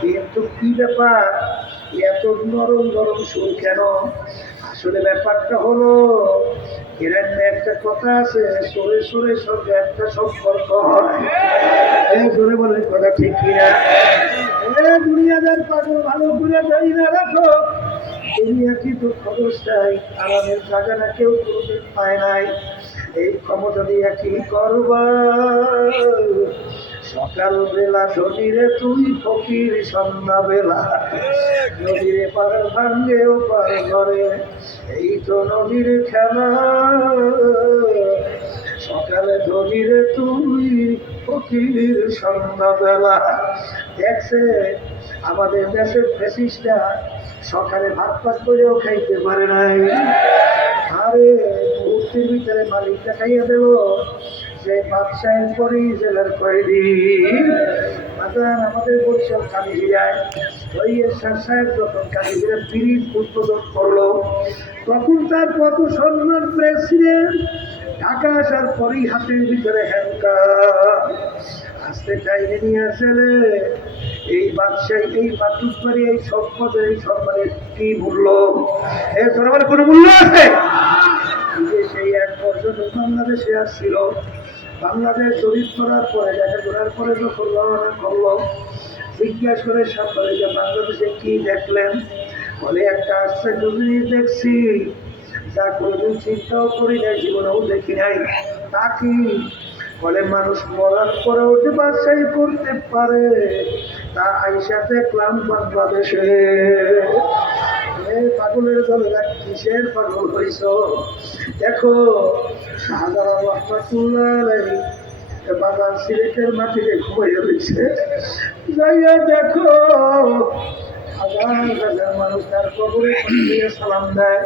কিন্তু কি ব্যাপার, এত নরম নরম সুর কেন? আসলে ব্যাপারটা হলো, এর একটা কথা আছে, সরে সরে সঙ্গে একটা সম্পর্ক হয়। এই জোরে বলে কথা ঠিক কিনা? দুনিয়াদার পাগল ভালো করে যাই না রাখো, দুনিয়া কিন্তু খরচ চাই, আরামের জায়গা না কেউ কোনোদিন পায় নাই। এই ক্ষমতা দিয়ে কি করবা? সকাল বেলা ধনীরে তুই ফকির, সন্ধ্যা বেলা নদীরে পার ভাঙ্গে ও পার ঘরে, এই তো নদীর খেলা। সকালে ধনীরে তুই ফকির, সন্ধ্যা বেলা। দেখছে আমাদের দেশের ফেসিসটা সকালে ভাত পাত করেও খাইতে পারে নাই, আরে মুহূর্তের ভিতরে মালিক দেখাইয়া দেব যে বাদশাহের পরেই জেলার কয়েদি। আমাদের বরিশাল কালীজিরায় ওই এরশাদ সাহেব যখন কালীজিরা ব্রিজ উদ্বোধন করলো, তখন তার কত সম্মান পেয়েছিলেন। ঢাকা আসার পরেই হাতের ভিতরে হ্যান্ডকাপ, আসতে চাইলে নিয়ে আসলে এই বাদশাহ, এই বাতুবাড়ি, এই সম্পদের, এই সম্মানের কি মূল্য? এই সরকারের কোনো মূল্য আছে? সেই এক বছর বাংলাদেশে আসছিল, বাংলাদেশ জরিপ করার পরে, দেখা করার পরে যখন রওনা করলো, জিজ্ঞাসা করে সামনে যে বাংলাদেশে কি দেখলেন? বলে একটা আশ্চর্য জিনিস দেখছি, যা কোনোদিন চিন্তাও করি নাই, জীবনেও দেখি নাই। তা কি? বলে মানুষ মরার পরেও যে বাছাই করতে পারে, তা আইসা দেখলাম বাংলাদেশে। পাগলের দলেরা কিসের পাগল হইছ? দেখো শাহজালাল রহমাতুল্লাহ বাগান সিলেটের মাটিতে ঘুমিয়ে রয়েছে, যাইয়া দেখো হাজার হাজার মানুষ তার কবরের পাশে সালাম দেয়,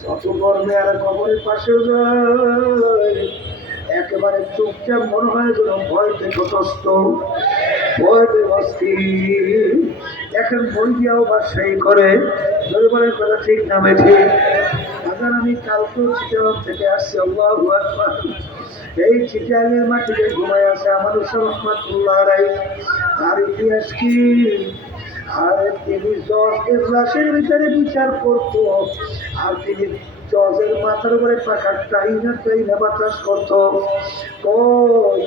যত গর্বে আর কবরের পাশে যায়, একেবারে চুপচাপ মনে হয় যেন ভয়তে ক্ষতস্ত, ভয়তে অস্থির। এখন বই দিয়াও বাসাই করে, জরিমানের কথা ঠিক নামে ঠিক। আবার আমি কালকে চিটাগাং থেকে আসছি, আল্লাহু আকবার। এই চিটাগাংয়ের মাটিতে ঘুমায় আছে আমার রহমাতুল্লাহ আলাইহি, তার ইতিহাস কি? আর তিনি জজ এজলাসের ভিতরে বিচার করতো, আর তিনি জজের মাথার উপরে পাখা টাইনা বাতাস করতো। ওই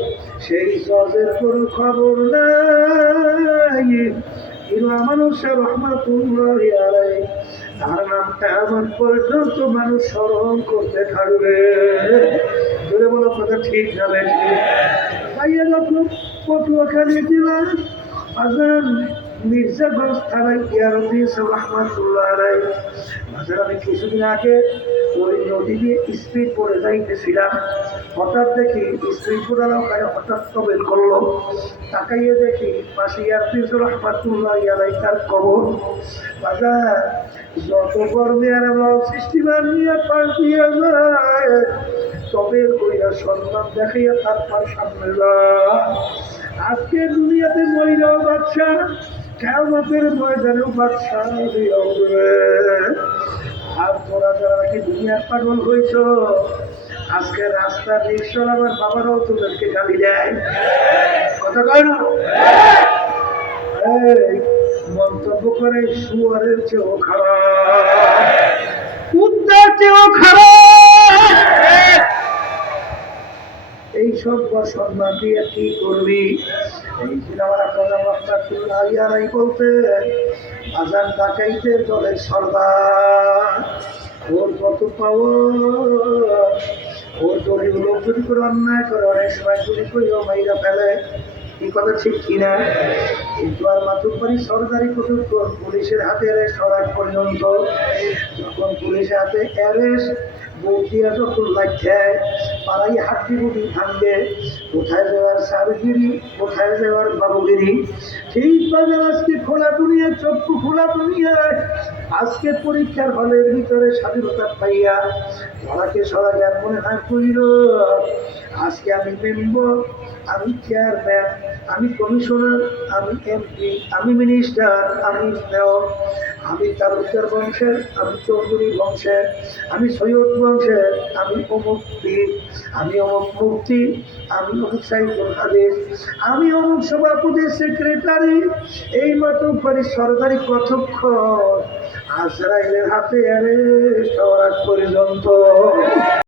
সেই জজের কোনো খবর নাই, মানুষ রহমাতুল্লাহ আলাইহি, তার নামটা আমার পর্যন্ত মানুষ স্মরণ করতে থাকবে। বলে বলো কথা ঠিক যাবে? তাইয়া যখন পটুয়াখালী জেলার আজান মির্জাগঞ্জ থানায় ইয়ারো দিয়েছে রহমাতুল্লাহ আলাইহি। আমি কিছুদিন আগে ওই নদী দিয়ে স্পিড পড়ে যাইতেছিলাম, হঠাৎ দেখি স্পিড পড়ালাম, হঠাৎ কবেল করলো, তাকাইয়ে দেখি পাশে ইয়ারপিস রহমাতুল্লাহ আলাইহি তার কবর। বাজার যত গর্বে আর সৃষ্টিবার নিয়ে পাশ দিয়ে যায়, তবে কইরা সম্মান দেখাইয়া তারপর সামনে যায়। আজকে দুনিয়াতে মহিলাও বাচ্চা, কিয়ামতের ময়দানেও বাচ্চা দিয়ে উঠবে। আর তোরা যারা নাকি দুনিয়ার পাগল হইছ, আজকে রাস্তার রিক্সা আমার বাবারাও তোদেরকে গালি দেয়, কথা কয় না? মন্তব্য করে শুয়ারের চেয়েও খারাপ, কুত্তার চেয়েও খারাপ। এই সব সম্মান দিয়ে কি করবি? এই সিনেমার বলতে আজান ডাকাইতে দলের সর্দার, ওর কত পাওয়ার, ওর গরিব লোক যদি করে অন্যায় করে অনেক সময় চুরি করেও মাইরা ফেলে, এই কথা ঠিক কিনা? কিন্তু আর মাতুব্বাড়ি সরকারি কতক্ষণ পুলিশের হাতে অ্যারেস্ট হওয়ার পর্যন্ত, যখন পুলিশের হাতে অ্যারেস্ট বৌদিয়া যখন লাগছে, পাড়াই হাড্ডি বুটি ভাঙবে, কোথায় যাওয়ার সারগিরি, কোথায় যাওয়ার বাবুগিরি। ঠিক বাজার আজকে খোলা দুনিয়া, চক্ষু খোলা দুনিয়ায় আজকে পরীক্ষার হলের ভিতরে স্বাধীনতা পাইয়া ধরাকে সরা জ্ঞান মনে না করিল। আজকে আমি মেম্বার, আমি চেয়ারম্যান, আমি কমিশনার, আমি এমপি, আমি মিনিস্টার, আমি মেয়র, আমি তালুকদার বংশের, আমি চৌধুরী বংশের, আমি সৈয়দ বংশের, আমি অমুক পীর, আমি অমুক মুফতি, আমি অমুক সাইফুল হাদিস, আমি অমুক সভাপতির সেক্রেটারি, এই মতো করে সরকারি কতক্ষণ আজরাইলের হাতে অ্যারেস্ট হওয়ার আগ পর্যন্ত